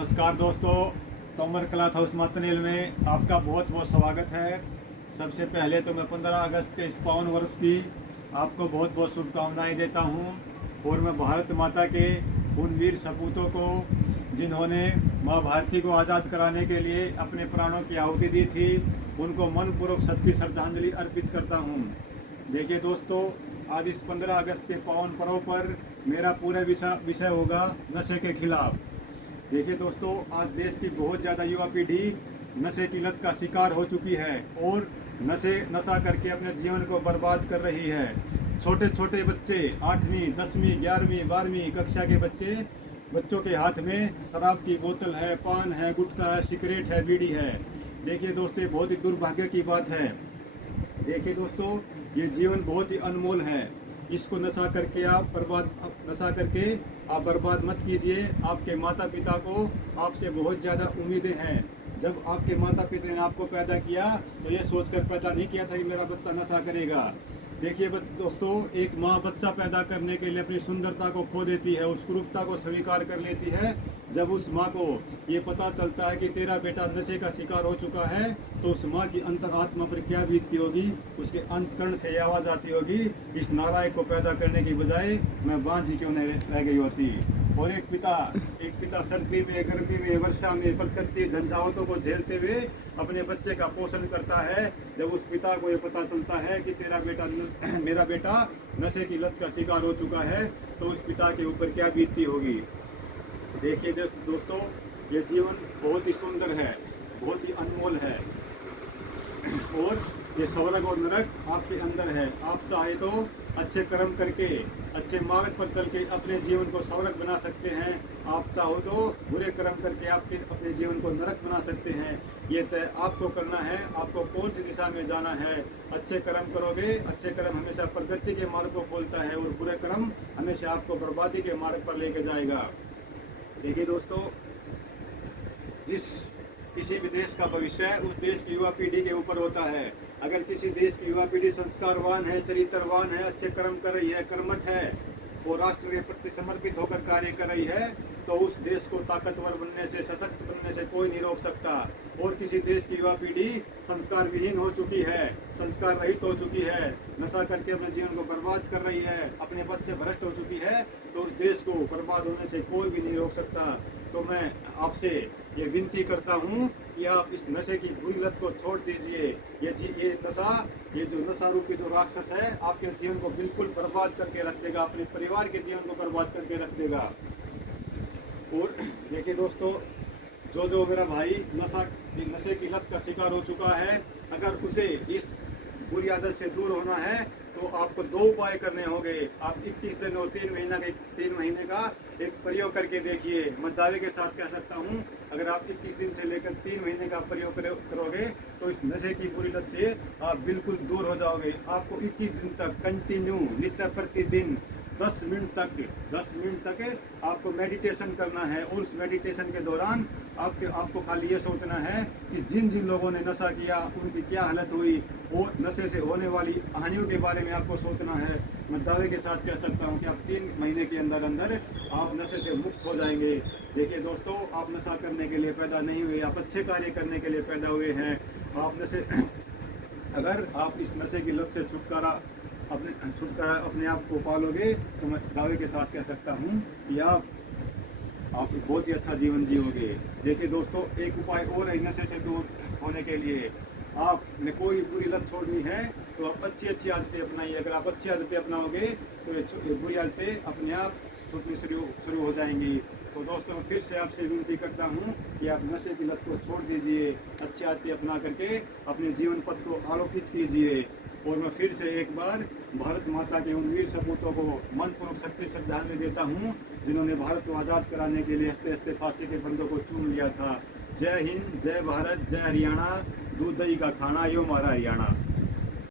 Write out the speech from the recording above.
नमस्कार दोस्तों, Tomar cloth house मातनेल में आपका बहुत बहुत स्वागत है। सबसे पहले तो मैं 15 अगस्त के इस पावन वर्ष की आपको बहुत बहुत शुभकामनाएं देता हूं और मैं भारत माता के उन वीर सपूतों को जिन्होंने माँ भारती को आज़ाद कराने के लिए अपने प्राणों की आहुति दी थी, उनको मनपूर्वक सच्ची श्रद्धांजलि अर्पित करता हूं। देखिए दोस्तों, आज इस 15 अगस्त के पावन पर्व पर मेरा पूरा विषय होगा नशे के खिलाफ। देखिए दोस्तों, आज देश की बहुत ज़्यादा युवा पीढ़ी नशे की लत का शिकार हो चुकी है और नशा करके अपने जीवन को बर्बाद कर रही है। छोटे छोटे बच्चे 8वीं 10वीं 11वीं 12वीं कक्षा के बच्चों के हाथ में शराब की बोतल है, पान है, गुटखा है, सिगरेट है, बीड़ी है। देखिए दोस्तों, बहुत ही दुर्भाग्य की बात है। देखिए दोस्तों, ये जीवन बहुत ही अनमोल है। इसको नशा करके आप बर्बाद मत कीजिए। आपके माता पिता को आपसे बहुत ज़्यादा उम्मीदें हैं। जब आपके माता पिता ने आपको पैदा किया तो ये सोचकर पैदा नहीं किया था कि मेरा बच्चा नशा करेगा। देखिए दोस्तों, एक माँ बच्चा पैदा करने के लिए अपनी सुंदरता को खो देती है, उस कुरूपता को स्वीकार कर लेती है। जब उस माँ को ये पता चलता है कि तेरा बेटा नशे का शिकार हो चुका है, तो उस माँ की अंतरात्मा पर क्या बीतती होगी, उसके अंतकरण से यह आवाज़ आती होगी, इस नालायक को पैदा करने की बजाय मैं बांझी क्यों नहीं रह गई होती। और एक पिता सर्दी में, गर्मी में, वर्षा में प्रकृति झंझावतों को झेलते हुए अपने बच्चे का पोषण करता है। जब उस पिता को ये पता चलता है कि मेरा बेटा नशे की लत का शिकार हो चुका है, तो उस पिता के ऊपर क्या बीतती होगी। देखिए दोस्तों, ये जीवन बहुत ही सुंदर है, बहुत ही अनमोल है और ये स्वर्ग और नरक आपके अंदर है। आप चाहे तो अच्छे कर्म करके, अच्छे मार्ग पर चल के अपने जीवन को स्वर्ग बना सकते हैं। आप चाहो तो बुरे कर्म करके अपने जीवन को नरक बना सकते हैं। ये तय आपको करना है, आपको कौन सी दिशा में जाना है। अच्छे कर्म करोगे, अच्छे कर्म हमेशा प्रगति के मार्ग को खोलता है और बुरे कर्म हमेशा आपको बर्बादी के मार्ग पर लेके जाएगा। देखिए दोस्तों, किसी भी देश का भविष्य उस देश की युवा पीढ़ी के ऊपर होता है। अगर किसी देश की युवा पीढ़ी संस्कारवान है, चरित्रवान है, अच्छे कर्म कर रही है, कर्मठ है और राष्ट्र के प्रति समर्पित होकर कार्य कर रही है, तो उस देश को ताकतवर बनने से, सशक्त बनने से कोई नहीं रोक सकता। और किसी देश की युवा पीढ़ी संस्कार विहीन हो चुकी है, संस्कार रहित हो चुकी है, नशा करके अपने जीवन को बर्बाद कर रही है, अपने पद से भ्रष्ट हो चुकी है, तो उस देश को बर्बाद होने से कोई भी नहीं रोक सकता। तो मैं आपसे ये विनती करता हूँ कि आप इस नशे की बुरी लत को छोड़ दीजिए। ये जो नशा रूपी जो राक्षस है, आपके जीवन को बिल्कुल बर्बाद करके रख देगा, अपने परिवार के जीवन को बर्बाद करके रख देगा। और देखिए दोस्तों, जो मेरा भाई नशे की लत का शिकार हो चुका है, अगर उसे इस बुरी आदत से दूर होना है तो आपको 2 उपाय करने होंगे। आप 21 दिन और 3 महीने का एक प्रयोग करके देखिए। मैं दावे के साथ कह सकता हूँ, अगर आप 21 दिन से लेकर 3 महीने का प्रयोग करोगे तो इस नशे की बुरी लत से आप बिल्कुल दूर हो जाओगे। आपको 21 दिन तक कंटिन्यू नित्य प्रतिदिन 10 मिनट तक आपको मेडिटेशन करना है। और उस मेडिटेशन के दौरान आपको खाली ये सोचना है कि जिन लोगों ने नशा किया उनकी क्या हालत हुई और नशे से होने वाली हानियों के बारे में आपको सोचना है। मैं दावे के साथ कह सकता हूँ कि आप 3 महीने के अंदर आप नशे से मुक्त हो जाएंगे। देखिए दोस्तों, आप नशा करने के लिए पैदा नहीं हुए, आप अच्छे कार्य करने के लिए पैदा हुए हैं। अगर आप इस नशे की लत से छुटकारा अपने आप को पालोगे, तो मैं दावे के साथ कह सकता हूँ कि आप बहुत ही अच्छा जीवन जियोगे। देखिए दोस्तों, एक उपाय और है नशे से दूर होने के लिए। आपने कोई बुरी लत छोड़नी है तो आप अच्छी आदतें अपनाइए। अगर आप अच्छी आदतें अपनाओगे तो ये बुरी आदतें अपने आप छूटनी शुरू हो जाएंगी। तो दोस्तों, मैं फिर से आपसे विनती करता हूँ कि आप नशे की लत को छोड़ दीजिए, अच्छी आदतें अपना करके अपने जीवन पथ को आलोकित कीजिए। और मैं फिर से एक बार भारत माता के उन वीर सपूतों को मनपूर्वक सच्ची श्रद्धांजलि देता हूँ, जिन्होंने भारत को आज़ाद कराने के लिए हंसते हंसते फांसी के फंदों को चूम लिया था। जय हिंद, जय भारत, जय हरियाणा, दूध दही का खाना यो हमारा हरियाणा।